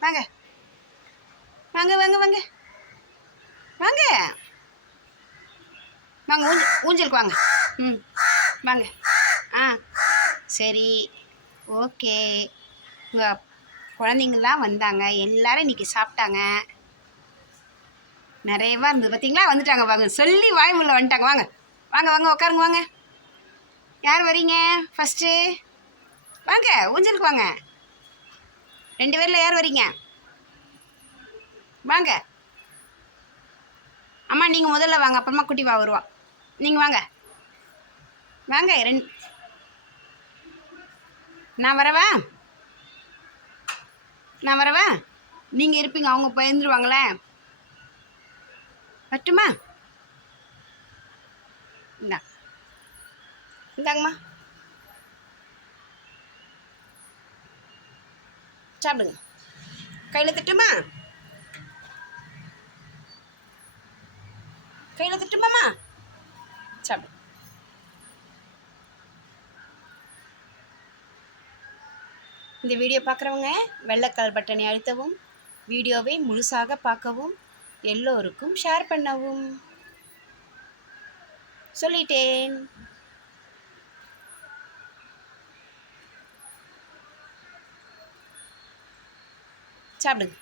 வாங்க. வாங்க வாங்க வாங்க. வாங்க. வாங்க ஊஞ்சல் ஊஞ்சலுக்கு வாங்க. ம் வாங்க. ஆ சரி. ஓகே. உங்கள் குழந்தைங்கள்லாம் வந்தாங்க. எல்லாரும் இன்னைக்கு சாப்பிட்டாங்க. நிறையவா இருந்தது. பார்த்தீங்களா வந்துட்டாங்க. வாங்க சொல்லி வாய்மூல வந்துட்டாங்க. வாங்க வாங்க வாங்க உட்காருங்க வாங்க. யார் வரீங்க? ஃபஸ்ட்டு வாங்க ஊஞ்சலுக்கு வாங்க. ரெண்டு பேரில் யார் வரீங்க? வாங்க. அம்மா நீங்கள் முதல்ல வாங்க அப்புறமா குட்டி வா வருவா. நீங்கள் வாங்க. வாங்க ரெண்டு நான் வரவா? நான் வரவா? நீங்கள் இருப்பீங்க அவங்க பயந்துருவாங்களே. வரட்டுமா? இந்தா. இந்தாங்கம்மா. சாப்பிடுங்க. கையில் திட்டுமா? கையில் திட்டுமாம்மா? சாப்பிடு. இந்த வீடியோ பார்க்குறவங்க வெள்ளைக்கல் பட்டனை அழுத்தவும் வீடியோவை முழுசாக பார்க்கவும் எல்லோருக்கும் ஷேர் பண்ணவும். சொல்லிட்டேன். சாப்பிடுங்க